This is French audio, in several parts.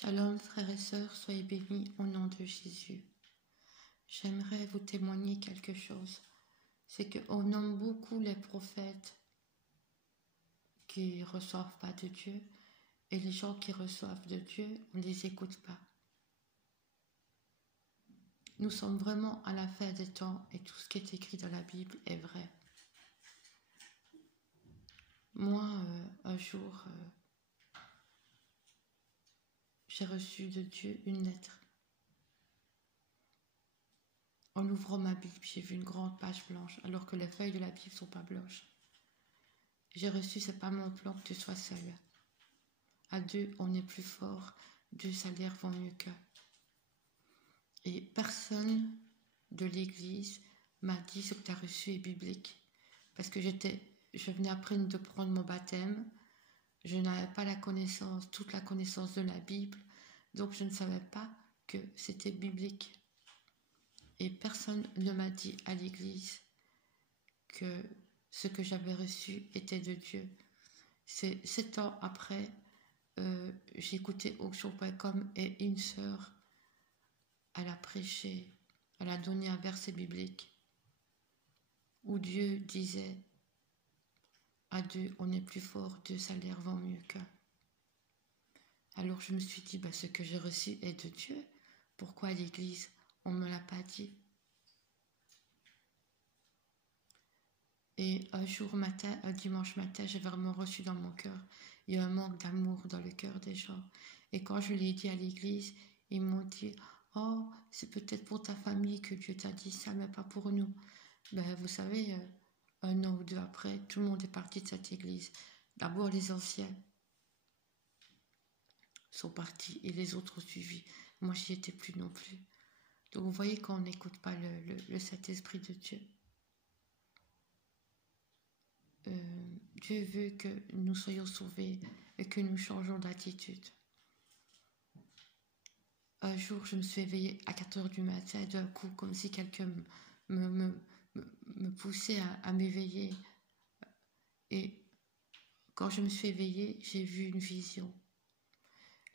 Shalom frères et sœurs, soyez bénis au nom de Jésus. J'aimerais vous témoigner quelque chose. C'est qu'on nomme beaucoup les prophètes qui ne reçoivent pas de Dieu et les gens qui reçoivent de Dieu, on ne les écoute pas. Nous sommes vraiment à la fin des temps et tout ce qui est écrit dans la Bible est vrai. Moi, un jour, j'ai reçu de Dieu une lettre. En ouvrant ma Bible, j'ai vu une grande page blanche, alors que les feuilles de la Bible ne sont pas blanches. J'ai reçu, c'est pas mon plan que tu sois seul. À deux, on est plus fort. 2 salaires vont mieux qu'un. Et personne de l'église m'a dit ce que tu as reçu est biblique. Parce que je venais après de prendre mon baptême. Je n'avais pas toute la connaissance de la Bible. Donc je ne savais pas que c'était biblique. Et personne ne m'a dit à l'église que ce que j'avais reçu était de Dieu. C'est 7 ans après, j'ai écouté auction.com et une sœur, elle a prêché, elle a donné un verset biblique où Dieu disait à deux, on est plus fort, 2 salaires vont mieux qu'un. Alors je me suis dit, ce que j'ai reçu est de Dieu. Pourquoi à l'église, on ne me l'a pas dit? Et un dimanche matin, j'ai vraiment reçu dans mon cœur, il y a un manque d'amour dans le cœur des gens. Et quand je l'ai dit à l'église, ils m'ont dit, oh, c'est peut-être pour ta famille que Dieu t'a dit ça, mais pas pour nous. Vous savez, 1 an ou 2 après, tout le monde est parti de cette église. D'abord, les anciens sont partis et les autres ont suivi. Moi, j'y étais plus non plus. Donc, vous voyez qu'on n'écoute pas le Saint-Esprit de Dieu. Dieu veut que nous soyons sauvés et que nous changeons d'attitude. Un jour, je me suis éveillée à 4 heures du matin, d'un coup, comme si quelqu'un me poussait à m'éveiller. Et quand je me suis éveillée, j'ai vu une vision.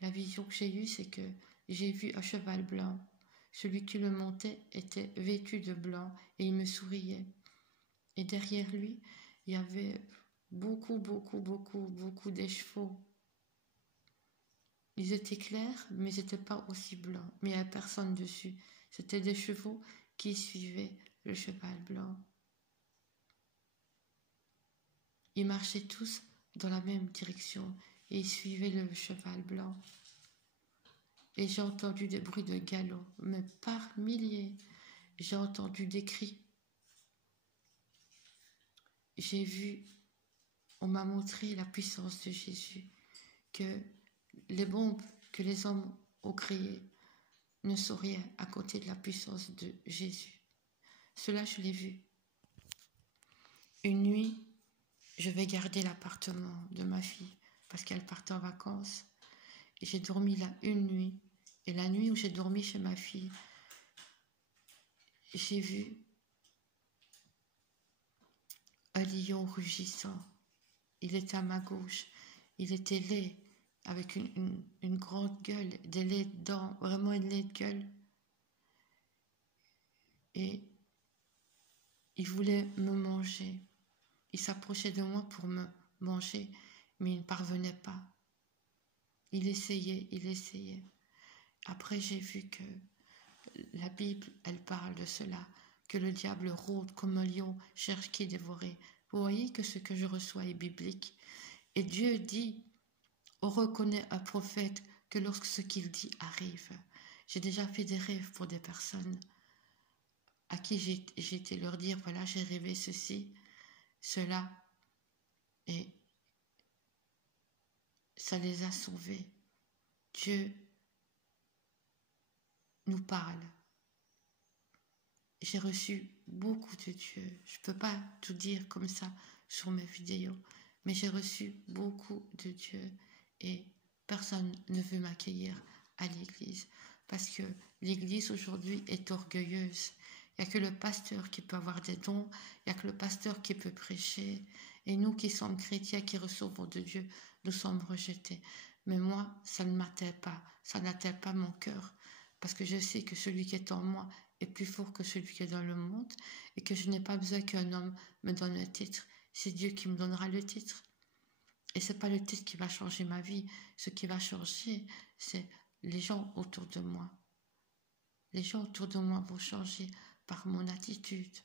La vision que j'ai eue, c'est que j'ai vu un cheval blanc. Celui qui le montait était vêtu de blanc et il me souriait. Et derrière lui, il y avait beaucoup d'écheveaux. Ils étaient clairs, mais ils n'étaient pas aussi blancs. Mais il n'y avait personne dessus. C'était des chevaux qui suivaient le cheval blanc. Ils marchaient tous dans la même direction et ils suivaient le cheval blanc. Et j'ai entendu des bruits de galop, mais par milliers. J'ai entendu des cris. J'ai vu, on m'a montré la puissance de Jésus, que les bombes que les hommes ont créées ne sont rien à côté de la puissance de Jésus. Cela, je l'ai vu. Une nuit, je vais garder l'appartement de ma fille parce qu'elle partait en vacances. Et j'ai dormi là une nuit. Et la nuit où j'ai dormi chez ma fille, j'ai vu un lion rugissant. Il était à ma gauche. Il était laid, avec une grande gueule, des laits dents, vraiment une laide gueule. Et il voulait me manger. Il s'approchait de moi pour me manger, mais il ne parvenait pas. Il essayait. Après, j'ai vu que la Bible, elle parle de cela, que le diable rôde comme un lion, cherche qui dévorer. Vous voyez que ce que je reçois est biblique. Et Dieu dit, on reconnaît un prophète que lorsque ce qu'il dit arrive. J'ai déjà fait des rêves pour des personnes à qui j'ai été leur dire, voilà, j'ai rêvé ceci, cela, et ça les a sauvés. Dieu nous parle. J'ai reçu beaucoup de Dieu. Je ne peux pas tout dire comme ça sur mes vidéos, mais j'ai reçu beaucoup de Dieu et personne ne veut m'accueillir à l'église parce que l'église aujourd'hui est orgueilleuse. Il n'y a que le pasteur qui peut avoir des dons, il n'y a que le pasteur qui peut prêcher. Et nous qui sommes chrétiens, qui recevons de Dieu, nous sommes rejetés. Mais moi, ça ne m'atteint pas, ça n'atteint pas mon cœur, parce que je sais que celui qui est en moi est plus fort que celui qui est dans le monde, et que je n'ai pas besoin qu'un homme me donne un titre. C'est Dieu qui me donnera le titre. Et c'est pas le titre qui va changer ma vie. Ce qui va changer, c'est les gens autour de moi. Les gens autour de moi vont changer par mon attitude,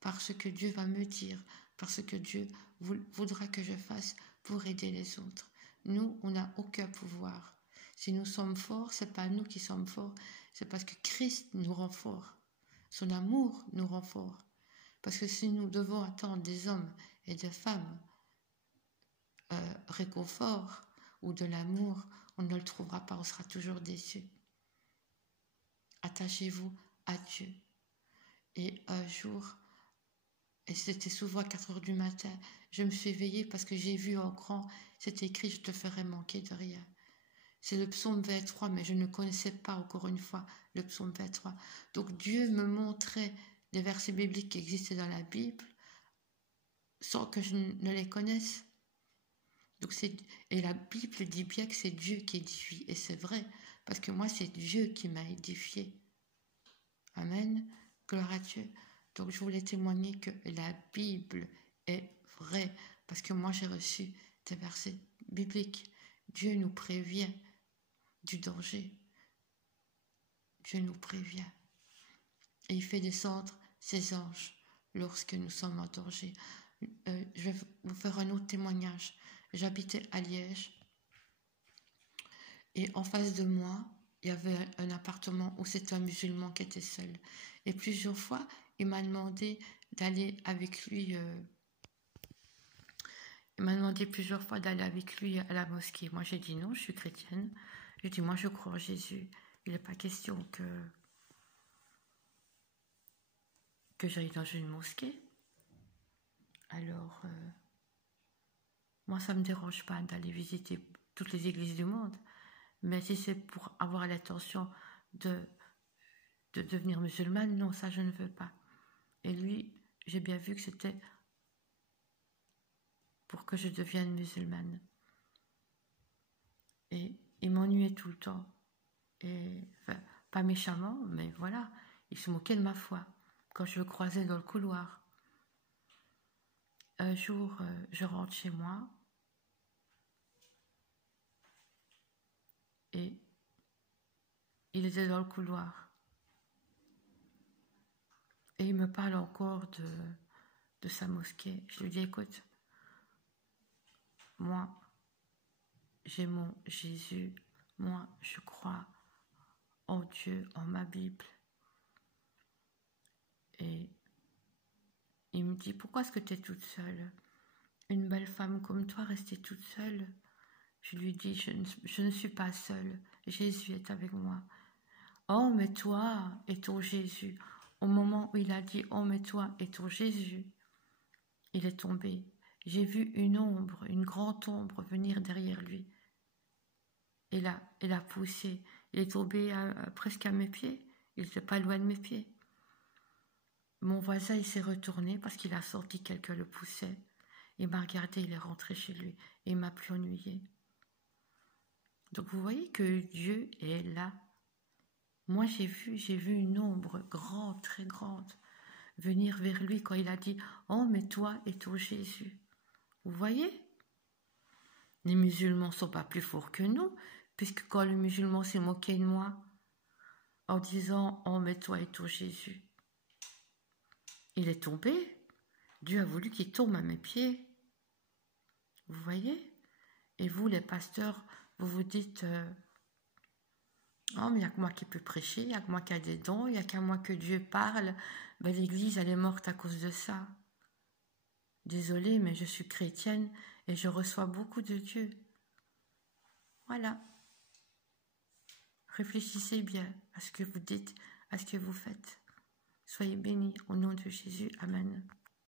par ce que Dieu va me dire, par ce que Dieu voudra que je fasse pour aider les autres. Nous, on n'a aucun pouvoir. Si nous sommes forts, c'est pas nous qui sommes forts, c'est parce que Christ nous rend forts. Son amour nous rend forts. Parce que si nous devons attendre des hommes et des femmes réconfort ou de l'amour, on ne le trouvera pas, on sera toujours déçu. Attachez-vous à Dieu. Et un jour, et c'était souvent à 4 heures du matin, je me suis éveillée parce que j'ai vu en grand, c'est écrit, je te ferai manquer de rien. C'est le psaume 23, mais je ne connaissais pas encore une fois le psaume 23. Donc Dieu me montrait des versets bibliques qui existaient dans la Bible sans que je ne les connaisse. Donc et la Bible dit bien que c'est Dieu qui édifie. Et c'est vrai, parce que moi, c'est Dieu qui m'a édifié. Amen. Gloire à Dieu. Donc, je voulais témoigner que la Bible est vraie, parce que moi, j'ai reçu des versets bibliques. Dieu nous prévient du danger. Dieu nous prévient. Et il fait descendre ses anges lorsque nous sommes en danger. Je vais vous faire un autre témoignage. J'habitais à Liège et en face de moi, il y avait un appartement où c'était un musulman qui était seul. Et plusieurs fois, il m'a demandé d'aller avec lui. Il m'a demandé plusieurs fois d'aller avec lui à la mosquée. Moi, j'ai dit non, je suis chrétienne. J'ai dit moi, je crois en Jésus. Il n'est pas question que j'aille dans une mosquée. Alors, moi, ça ne me dérange pas d'aller visiter toutes les églises du monde. Mais si c'est pour avoir l'intention de devenir musulmane, non, ça je ne veux pas. Et lui, j'ai bien vu que c'était pour que je devienne musulmane. Et il m'ennuyait tout le temps. Et enfin, pas méchamment, mais voilà, il se moquait de ma foi quand je le croisais dans le couloir. Un jour, je rentre chez moi et il était dans le couloir. Et il me parle encore de sa mosquée. Je lui dis, écoute, moi, j'ai mon Jésus, moi, je crois en Dieu, en ma Bible. Et il me dit, pourquoi est-ce que tu es toute seule? Une belle femme comme toi, rester toute seule? Je lui dis, je ne suis pas seule, Jésus est avec moi. Oh, mais toi et ton Jésus. Au moment où il a dit, oh, mais toi et ton Jésus, il est tombé. J'ai vu une ombre, une grande ombre venir derrière lui. Et là, il a poussé. Il est tombé presque à mes pieds. Il n'était pas loin de mes pieds. Mon voisin, il s'est retourné parce qu'il a senti que quelqu'un le poussait. Il m'a regardé, il est rentré chez lui et il m'a plus ennuyé. Donc vous voyez que Dieu est là. Moi j'ai vu une ombre grande, très grande, venir vers lui quand il a dit « Oh, mais toi et ton Jésus ». Vous voyez? Les musulmans ne sont pas plus forts que nous, puisque quand le musulman s'est moqué de moi en disant « Oh, mais toi et ton Jésus », il est tombé. Dieu a voulu qu'il tombe à mes pieds. Vous voyez? Et vous, les pasteurs, vous vous dites oh, mais il n'y a que moi qui peux prêcher, il n'y a que moi qui a des dons, il n'y a qu'à moi que Dieu parle. Ben, l'Église, elle est morte à cause de ça. Désolée, mais je suis chrétienne et je reçois beaucoup de Dieu. Voilà. Réfléchissez bien à ce que vous dites, à ce que vous faites. Soyez bénis au nom de Jésus. Amen.